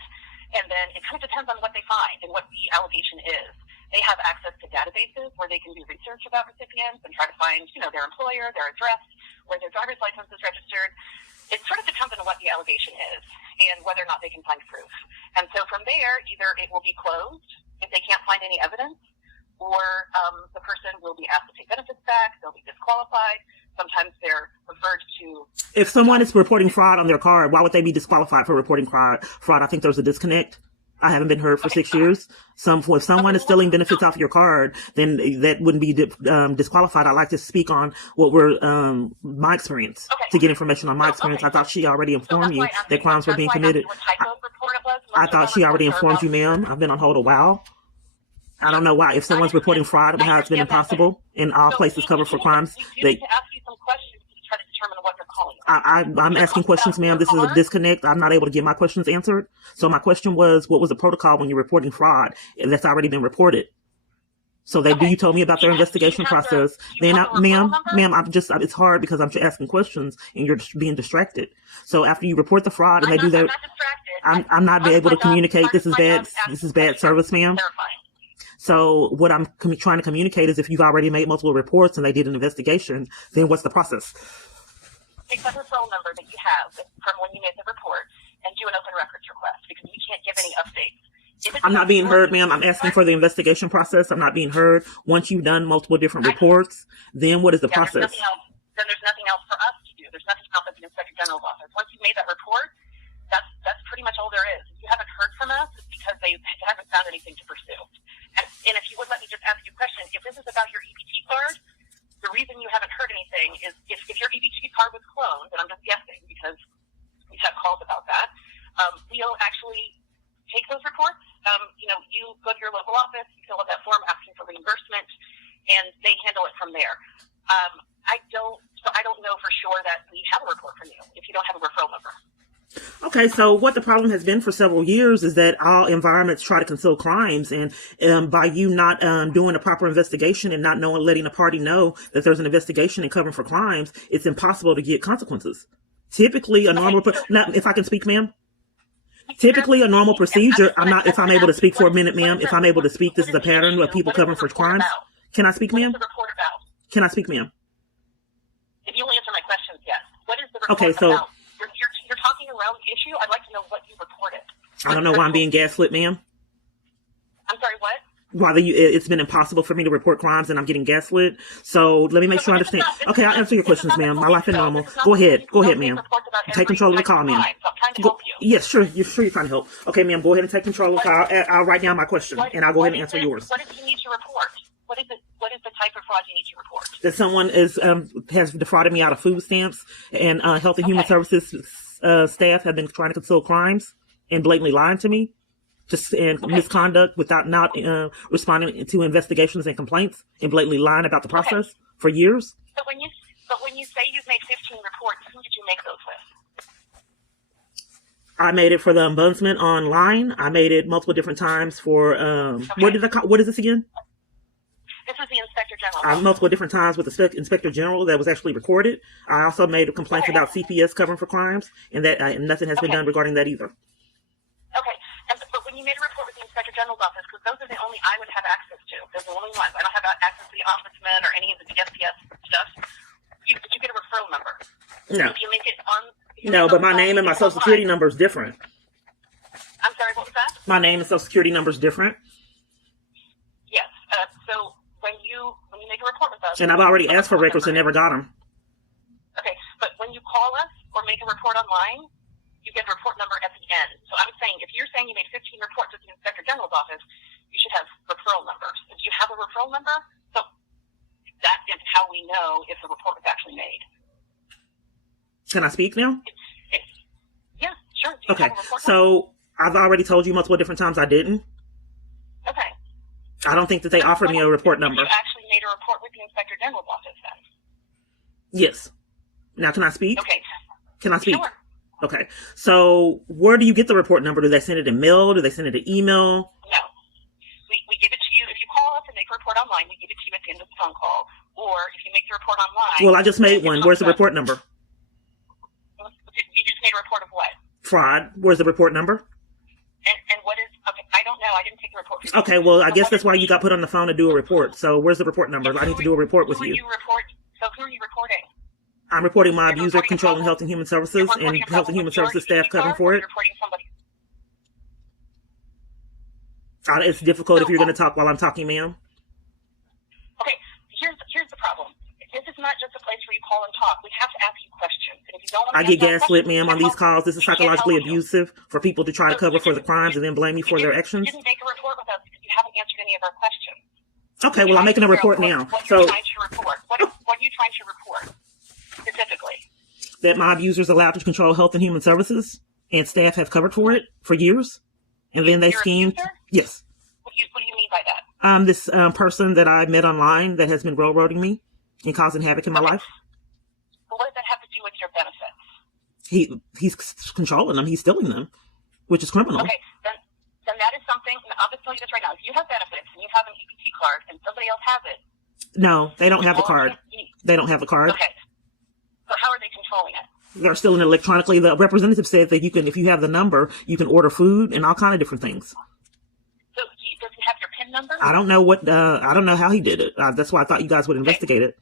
And then it kind of depends on what they find and what the allegation is. They have access to databases where they can do research about recipients and try to find, their employer, their address, where their driver's license is registered. It sort of depends on what the allegation is and whether or not they can find proof. And so from there, either it will be closed if they can't find any evidence, or the person will be asked to take benefits back. They'll be disqualified. Sometimes they're referred to. If someone is reporting fraud on their card, why would they be disqualified for reporting fraud? I think there's a disconnect. I haven't been heard for 6 years. If someone is stealing benefits off your card, then that wouldn't be disqualified. I like to speak on what my experience, to get information on my experience. I thought she already informed you that crimes were being committed. I thought she already informed you, ma'am. I've been on hold a while. I don't know why. If someone's reporting fraud, how it's been impossible in all places covered for crimes. We need to ask you some questions to try to determine what they're calling. I'm asking questions, ma'am. This is a disconnect. I'm not able to get my questions answered. So my question was, what was the protocol when you're reporting fraud that's already been reported? So you told me about their investigation process. Then, ma'am, it's hard because I'm just asking questions and you're just being distracted. So after you report the fraud and they do that, I'm not able to communicate. This is bad service, ma'am. So what I'm trying to communicate is if you've already made multiple reports and they did an investigation, then what's the process? Take the referral number that you have from when you made the report and do an open records request, because we can't give any updates. I'm not being heard, ma'am. I'm asking for the investigation process. I'm not being heard. Once you've done multiple different reports, then what is the process? Then there's nothing else for us to do. There's nothing else at the Inspector General's office. Once you've made made that report, that's pretty much all there is. If you haven't heard from us, it's because they haven't found anything to pursue. And if you would let me just ask you a question, if this is about your EBT card, the reason you haven't heard anything is if your EBT card was cloned, and I'm just guessing because we've had calls about that, we'll actually take those reports. You go to your local office, you fill out that form asking for reimbursement, and they handle it from there. I don't know for sure that we have a report from you if you don't have a referral number. Okay, so what the problem has been for several years is that all environments try to conceal crimes, and by you not doing a proper investigation and not letting a party know that there's an investigation and covering for crimes, it's impossible to get consequences. Typically, a normal, if I can speak, ma'am. Typically, a normal procedure. If I'm able to speak for a minute, ma'am. If I'm able to speak, this is a pattern of people covering for crimes. Can I speak, ma'am? What is the report about? Can I speak, ma'am? If you'll answer my questions, yes. What is the report Okay, so about? You're talking around the issue. I'd like to know what you reported. I don't know why I'm being gaslit, ma'am. I'm sorry, what? It's been impossible for me to report crimes and I'm getting gaslit. So let me make sure I understand. Okay, I'll answer your questions, ma'am. My life is normal. Go ahead, ma'am. Take control of the call, ma'am. Yes, sure. You're trying to help. Okay, ma'am. Go ahead and take control of the call. I'll write down my question and I'll go ahead and answer yours. What do you need to report? What is the type of fraud you need to report? That someone has defrauded me out of food stamps, and Health and Human Services staff have been trying to conceal crimes and blatantly lying to me, misconduct without not responding to investigations and complaints, and blatantly lying about the process for years. But when you say you've made 15 reports, who did you make those with? I made it for the ombudsman online. I made it multiple different times for what is this again? This is the Inspector General. Multiple different times with the Inspector General that was actually recorded. I also made complaints about CPS covering for crimes, and that nothing has been done regarding that either. Okay, but when you made a report with the Inspector General's office, because those are the only I would have access to. Those are the only ones. I don't have access to the Ombudsman or any of the DSPS stuff. Did you get a referral number? No. If you make it on. No, but my name and my social security number is different. I'm sorry, what was that? My name and social security number is different. Yes. So when you make a report with us, and I've already asked for records and never got them. Okay, but when you call us or make a report online, you get a report number at the end. So I'm saying, if you're saying you made 15 reports at the Inspector General's office, you should have referral numbers. Do you have a referral number? So that is how we know if the report was actually made. Can I speak now? Yeah, sure. Okay, so I've already told you multiple different times I didn't. Okay. I don't think that they offered me a report number. You actually made a report with the Inspector General's office then? Yes. Now, can I speak? Okay. Can I speak? Sure. Okay. So where do you get the report number? Do they send it in mail? Do they send it in email? No. We give it to you. If you call us and make a report online, we give it to you at the end of the phone call. Or if you make the report online. Well, I just made one. Where's the report number? You just made a report of what? Fraud. Where's the report number? And what is, okay, I don't know. I didn't take the report. Okay, well, I guess that's why you got put on the phone to do a report. So where's the report number? I need to do a report with you. So who are you reporting? I'm reporting my abuser controlling Health and Human Services and Health and Human Services staff covering for it. It's difficult if you're going to talk while I'm talking, ma'am. Okay, here's the problem. This is not just a place where you call and talk. We have to ask you questions. And if you don't want to I get gaslit, ma'am, on these calls. This is psychologically abusive for people to try to cover for the crimes and then blame me for their actions. You didn't make a report with us because you haven't answered any of our questions. Okay, well, I'm making a report now. What are you trying to report? What are you trying to report specifically? That my abusers allowed to control Health and Human Services and staff have covered for it for years. And then they schemed. Yes. What do you mean by that? This person that I met online that has been railroading me and causing havoc in my life. But what does that have to do with your benefits? He's controlling them. He's stealing them, which is criminal. Okay, then that is something. I'll just tell you this right now. If you have benefits and you have an EBT card and somebody else has it. No, they don't have the card. They don't have the card. Okay. So how are they controlling it? They're stealing it electronically. The representative said that you can, if you have the number, you can order food and all kind of different things. So does he have your PIN number? I don't know I don't know how he did it. That's why I thought you guys would investigate it.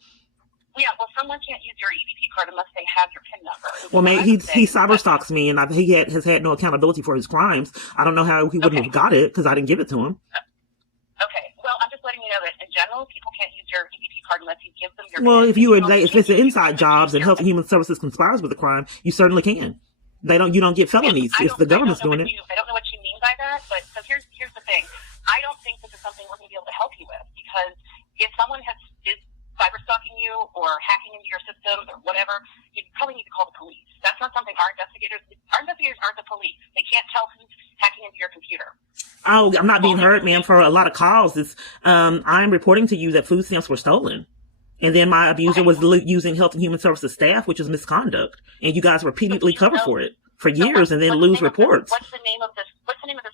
Yeah, well, someone can't use your EBT card unless they have your PIN number. Well, maybe he cyber stalks me, and has had no accountability for his crimes. I don't know how he wouldn't have got it because I didn't give it to him. Okay, well, I'm just letting you know that in general, people can't use your EBT card unless you give them your. Well, if it's inside jobs and Health and Human Services conspires with the crime, you certainly can. You don't get felonies I if the government's doing it. I don't know what you mean by that, but so here's the thing. I don't think this is something we're going to be able to help you with, because if someone is cyber stalking you or hacking into your systems or whatever, you probably need to call the police. That's not something our investigators aren't the police. They can't tell who's hacking into your computer. Oh, I'm not being heard, ma'am, for a lot of calls. I'm reporting to you that food stamps were stolen. And then my abuser was using Health and Human Services staff, which is misconduct. And you guys repeatedly cover for it for years and then lose reports. What's the name of this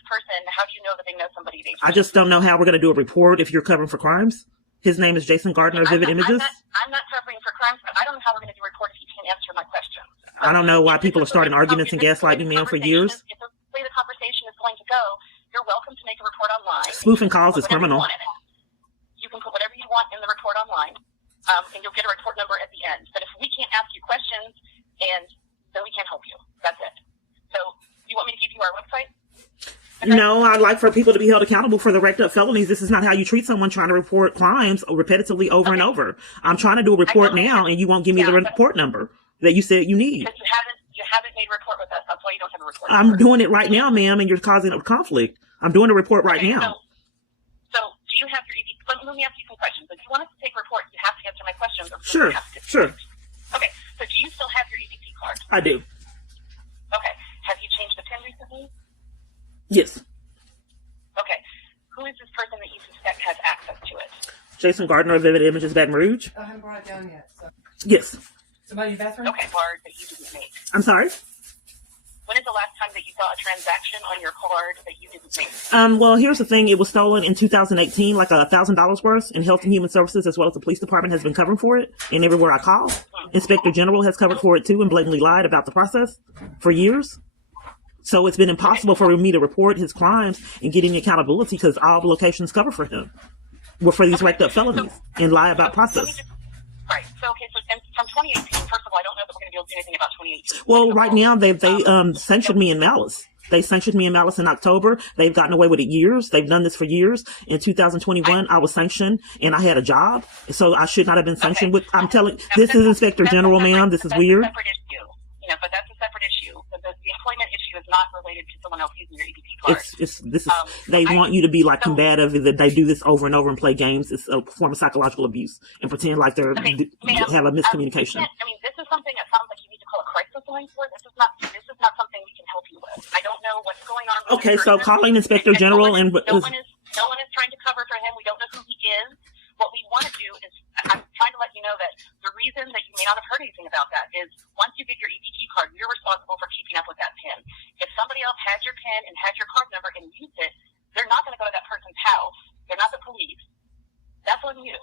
person? How do you know that they know somebody? I just don't know how we're going to do a report if you're covering for crimes. His name is Jason Gardner of Vivid Images. I'm not covering for crimes, but I don't know how we're going to do a report if you can't answer my questions. I don't know why people are starting arguments and gaslighting me for years. If the way the conversation is going to go, you're welcome to make a report online. Spoofing calls is criminal. You can put whatever you want in the report online, and you'll get a report number at the end. But if we can't ask you questions, then we can't help you. That's it. So, you want me to give you our website? No, I'd like for people to be held accountable for the racked up felonies. This is not how you treat someone trying to report crimes repetitively over and over. I'm trying to do a report now, and you won't give me the report number that you said you need. Because you haven't made a report with us. That's why you don't have a report. I'm doing it right now, ma'am, and you're causing a conflict. I'm doing a report right now. So do you have your EBT? Let me ask you some questions. If you want us to take a report, you have to answer my questions. Sure. Okay. So do you still have your EBT card? I do. Okay. Have you changed the PIN recently? Yes. Okay. Who is this person that you suspect has access to it? Jason Gardner of Vivid Images, Baton Rouge. I haven't brought it down yet. So. Yes. Somebody in the bathroom? Okay. Card that you didn't make. I'm sorry? When is the last time that you saw a transaction on your card that you didn't make? Well, here's the thing. It was stolen in 2018, like $1,000 worth, and Health and Human Services, as well as the police department, has been covering for it. And everywhere I call, Inspector General has covered for it too and blatantly lied about the process for years. So it's been impossible for me to report his crimes and get any accountability because all the locations cover for him were for these racked up felonies and lie about process. Right. So, okay. So, and from 2018, first of all, I don't know that we're going to be able to do anything about 2018. Well, right now they sanctioned me in malice. They sanctioned me in malice in October. They've gotten away with it years. They've done this for years. In 2021, I was sanctioned and I had a job, so I should not have been sanctioned with. I'm telling. This is Inspector General, ma'am. This is weird. That's a separate issue. But that's a separate issue. The employment issue is not related to someone else using your EBT card. They want you to be like combative. That they do this over and over and play games. It's a form of psychological abuse and pretend like they're have a miscommunication. This is something that sounds like you need to call a crisis line for. This is not something we can help you with. I don't know what's going on. Okay, so calling Inspector General no one is trying to cover for him. We don't know who he is. What we want to do is, I'm trying to let you know that the reason that you may not have heard anything about that is once you get your EBT card, you're responsible for keeping up with that PIN. If somebody else has your PIN and has your card number and used it, they're not going to go to that person's house. They're not the police. That's on you.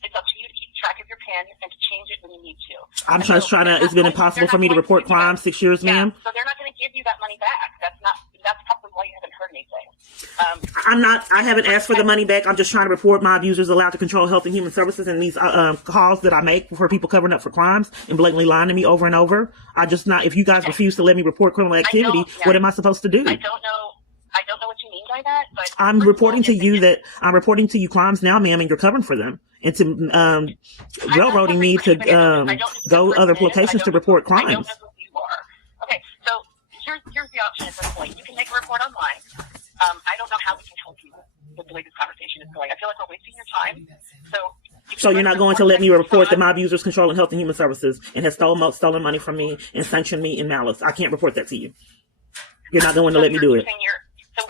It's up to you to keep track of your PIN and to change it when you need to. I'm just trying to. It's been impossible for me to report crimes 6 years, ma'am. So they're not going to give you that money back. That's probably why you haven't heard anything. I haven't asked for the money back. I'm just trying to report my abusers allowed to control Health and Human Services and these calls that I make for people covering up for crimes and blatantly lying to me over and over. If you guys refuse to let me report criminal activity, what am I supposed to do? I don't know what you mean by that, but I'm reporting to you crimes now, ma'am, and you're covering for them. And to railroading me to go other locations to report crimes. I don't know who you are. Okay, so here's the option at this point. You can make a report online. I don't know how we can help you with the way this conversation is going. I feel like we're wasting your time. So you're not going to let me report that my abuser's controlling Health and Human Services and has stolen money from me and sanctioned me in malice. I can't report that to you. You're not going to let me do it.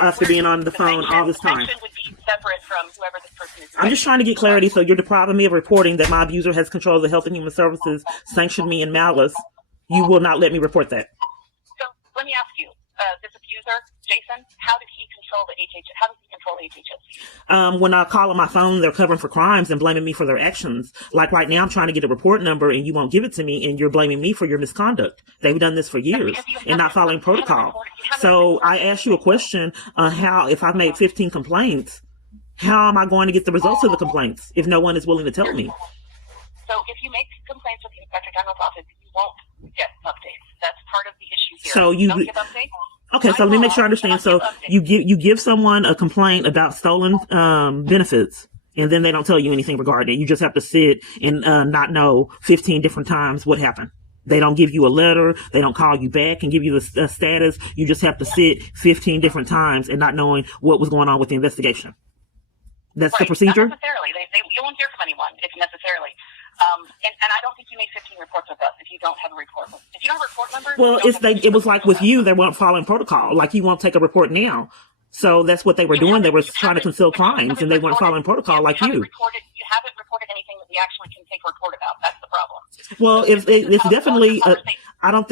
After being on the phone all this time. Would be separate from whoever this person is. I'm just trying to get clarity. So you're depriving me of reporting that my abuser has control of the Health and Human Services, sanctioned me in malice. You will not let me report that. So let me ask you, this abuser, Jason, how does he control HHS? When I call on my phone, they're covering for crimes and blaming me for their actions. Like right now, I'm trying to get a report number and you won't give it to me and you're blaming me for your misconduct. They've done this for years and not following protocol. So I asked you a question on if I've made 15 complaints, how am I going to get the results of the complaints if no one is willing to tell me? So if you make complaints with the Inspector General's office, you won't get updates. That's part of the issue here. So you don't give updates? Okay, so let me make sure I understand. So you give someone a complaint about stolen benefits, and then they don't tell you anything regarding it. You just have to sit and not know 15 different times what happened. They don't give you a letter. They don't call you back and give you the status. You just have to sit 15 different times and not knowing what was going on with the investigation. That's the Right. procedure? Not necessarily. You won't hear from anyone if necessarily. And I don't think you make 15 reports with us if you don't have a report. If you don't have a report number, Well, you don't have it was like with you, they weren't following protocol. Like, you won't take a report now. So that's what they were doing. They were trying to conceal crimes, and they weren't following protocol like you. You haven't reported anything that we actually can take a report about. That's the problem. Well, it's definitely. I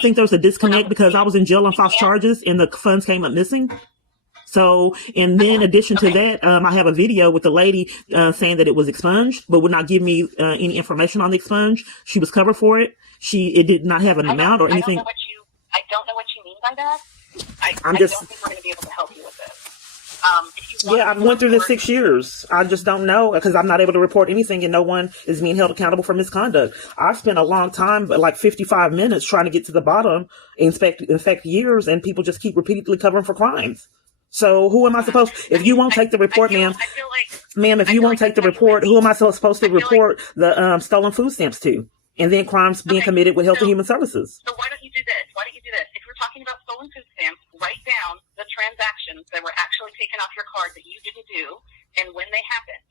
think there's a disconnect because I was in jail on false charges, and the funds came up missing. So, and then in addition to that, I have a video with the lady saying that it was expunged, but would not give me any information on the expunge. She was covered for it. It did not have an amount or anything. I don't know what you mean by that. I I'm don't just. think we're going to be able to help you with this. Yeah, I've went through this 6 years. I just don't know because I'm not able to report anything and no one is being held accountable for misconduct. I've spent a long time, like 55 minutes trying to get to the bottom, in fact, years, and people just keep repeatedly covering for crimes. So who am I supposed, if you won't take the report, ma'am, if you won't take the report, who am I supposed to report the stolen food stamps to? And then crimes being committed with Health and Human Services. So why don't you do this? If we're talking about stolen food stamps, write down the transactions that were actually taken off your card that you didn't do and when they happened.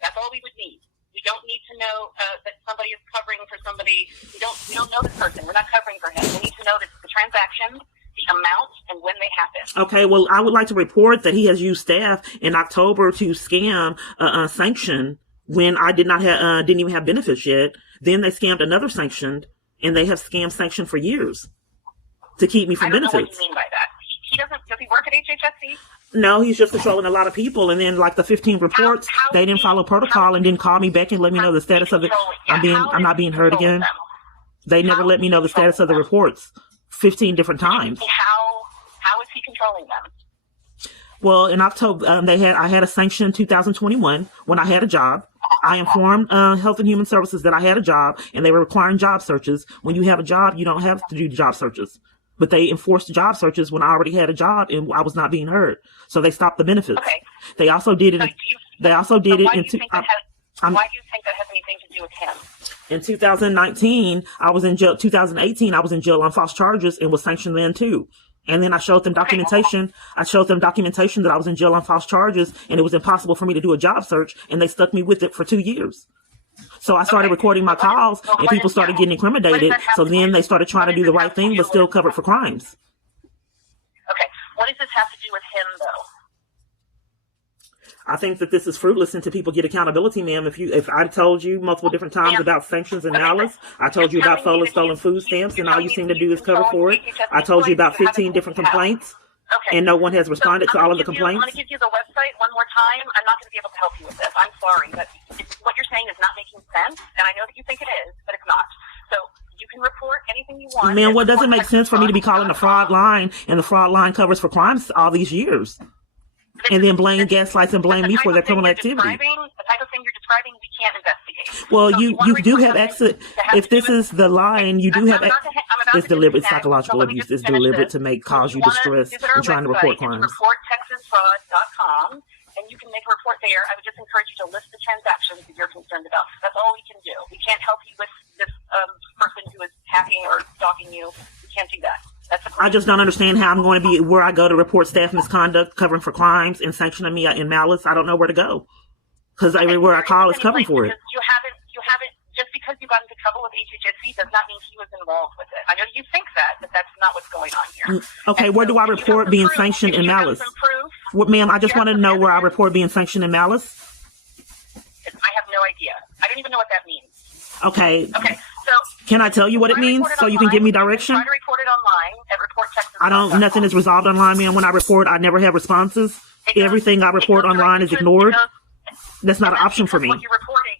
That's all we would need. We don't need to know that somebody is covering for somebody. We don't know this person. We're not covering for him. We need to know the transactions, the amount, and when they happened. Okay, well, I would like to report that he has used staff in October to scam sanction when I didn't even have benefits yet. Then they scammed another sanctioned, and they have scammed sanction for years to keep me from benefits. I don't know what you mean by that. He doesn't. Does he work at HHSC? No, he's just controlling a lot of people. And then, like the 15 reports, they didn't follow protocol and didn't call me back and let me know the status of it. I'm not being heard again. They never let me know the status of the reports 15 different times. How is he controlling them? Well, in October, I had a sanction in 2021 when I had a job. I informed Health and Human Services that I had a job, and they were requiring job searches. When you have a job, you don't have to do job searches. But they enforced job searches when I already had a job and I was not being heard. So they stopped the benefits. Okay. They also did it. Why do you think that has anything to do with him? In 2019, I was in jail. 2018, I was in jail on false charges and was sanctioned then too. And then I showed them documentation. I showed them documentation that I was in jail on false charges, and it was impossible for me to do a job search, and they stuck me with it for 2 years. So I started recording my calls, and people started getting incriminated. So then they started trying to do the right thing, but still covered for crimes. Okay. What does this have to do with him, though? I think that this is fruitless until people get accountability, ma'am. If I told you multiple different times about sanctions and malice, I told you about stolen food stamps, and all you seem to do is cover for it. I told you about 15 different complaints, and no one has responded to all of the complaints. I'm going to give you the website one more time. I'm not going to be able to help you with this. I'm sorry, but what you're saying is not making sense, and I know that you think it is, but it's not. So you can report anything you want. Man, what doesn't make sense for me to be calling the fraud line, and the fraud line covers for crimes all these years? And then blame gaslights and blame me for their criminal activity. The type of thing you're describing, we can't investigate. Well, you do have access. If this is the line, you do have. It's deliberate psychological abuse. It's deliberate to cause you distress and trying to report crimes. ReportTexasFraud.com, and you can make a report there. I would just encourage you to list the transactions that you're concerned about. That's all we can do. We can't help you with this person who is hacking or stalking you. We can't do that. I just don't understand how I'm going to be where I go to report staff misconduct, covering for crimes, and sanctioning me in malice. I don't know where to go because everywhere I call is covering for it. You haven't. Just because you got into trouble with HHSC does not mean he was involved with it. I know you think that, but that's not what's going on here. Okay, where do I report being sanctioned in malice? Ma'am, I just want to know where I report being sanctioned in malice. I have no idea. I don't even know what that means. Okay. Okay. So can I tell you what it means so you can give me direction? Try to report it online at ReportTexas. Nothing is resolved online, man. When I report, I never have responses. Everything I report online is ignored. That's not an option for me. What you're reporting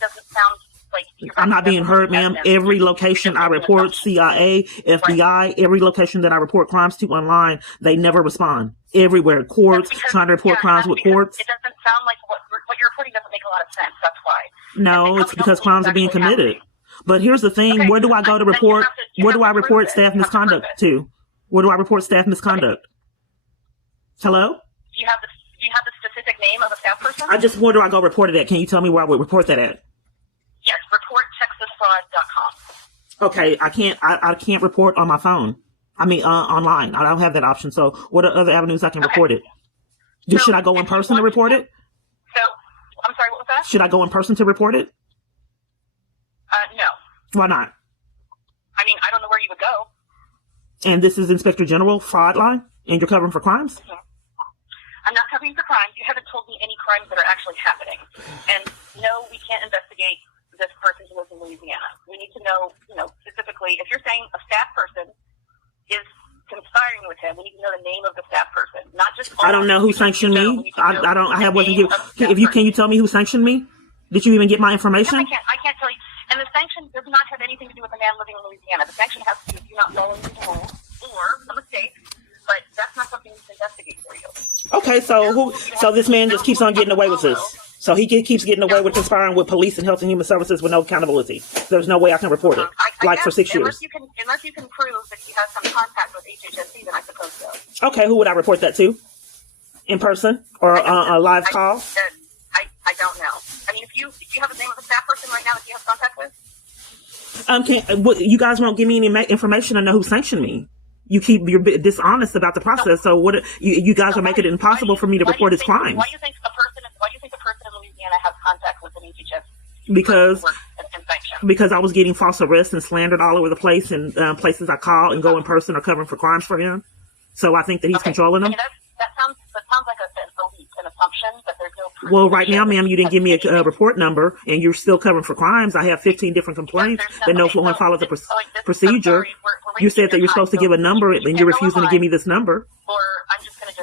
doesn't sound like I'm not being heard, ma'am. Every location I report, CIA, FBI, every location that I report crimes to online, they never respond. Everywhere. Courts, trying to report crimes with courts. It doesn't sound like what you're reporting doesn't make a lot of sense. That's why. No, it's because crimes are being committed. But here's the thing, where do I go to report, where do I report staff misconduct to? Where do I report staff misconduct? Hello? Do you have the specific name of a staff person? Where do I go report it at? Can you tell me where I would report that at? Yes, ReportTexasFraud.com. Okay, I can't report on my phone. I mean, online. I don't have that option. So what are other avenues I can report it? Should I go in person to report it? So, I'm sorry, what was that? Should I go in person to report it? No. Why not? I mean, I don't know where you would go. And this is Inspector General fraud line, and you're covering for crimes? I'm not covering for crimes. You haven't told me any crimes that are actually happening. And no, we can't investigate this person who lives in Louisiana. We need to know, specifically, if you're saying a staff person is conspiring with him, we need to know the name of the staff person, not just. I don't know who sanctioned me. Can you tell me who sanctioned me? Did you even get my information? I can't tell you. And the sanction does not have anything to do with the man living in Louisiana. The sanction has to do with you not following the rules or a mistake, but that's not something we can investigate for you. Okay, so this man just keeps on getting away with this. So he keeps getting away with conspiring with police and health and human services with no accountability. There's no way I can report it, for 6 years. Unless you can prove that he has some contact with HHSC, then I suppose so. Okay, who would I report that to? In person or a live call? I don't know. I mean, if you have the name of the staff person right now that you have contact with? You guys won't give me any information to know who sanctioned me. You're dishonest about the process. So what you guys are making it impossible for me to report his crimes. Why do you think a person in Louisiana has contact with an HHS? Because I was getting false arrests and slandered all over the place, and places I call and go in person are covering for crimes for him. So I think that he's controlling them. I mean, that sounds like an assumption, but there's no proof. Well, right now, ma'am, you didn't give me a report number, and you're still covering for crimes. I have 15 different complaints that no one follows the procedure. You said that you're supposed to give a number, and you're refusing to give me this number. Or I'm just going to